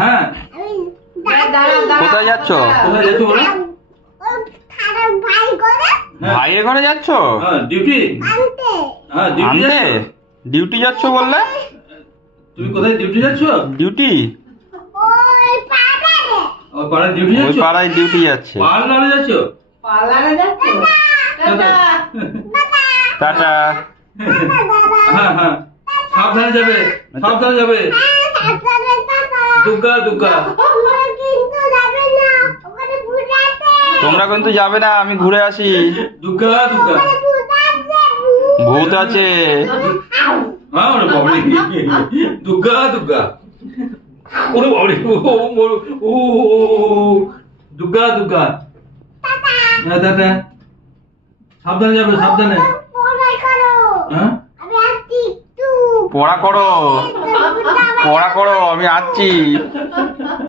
হ্যাঁ কোথায় যাচ্ছ? কোথায় যাচ্ছ বলো? ভাইয়ের ঘরে যাচ্ছ? হ্যাঁ ডিউটি। হ্যাঁ ডিউটি আনতে? যাচ্ছ? ডিউটি যাচ্ছ বললে? তুমি কোথায় ডিউটি যাচ্ছ? ডিউটি? ও পাড়ায় ডিউটি ওই যাচ্ছ? পাড়ায় ডিউটি যাচ্ছে। পার্লারে যাচ্ছ? টাটা। হ্যাঁ হ্যাঁ সাবধানে যাবে, সাবধানে যাবে। দুগ্গা দুগ্গা। তোমরা কিন্তু যাবে না, আমি ঘুরে আসি। দুগ্গা দুগ্গা। ভূত আছে। হ্যাঁ ওরে বাবরে, দুগ্গা দুগ্গা। ওরে বাবরে, ও দুগ্গা দুগ্গা। হ্যাঁ দাদা সাবধানে যাবে, সাবধানে। হ্যাঁ পড়া করো, পড়া করো, আমি আসছি।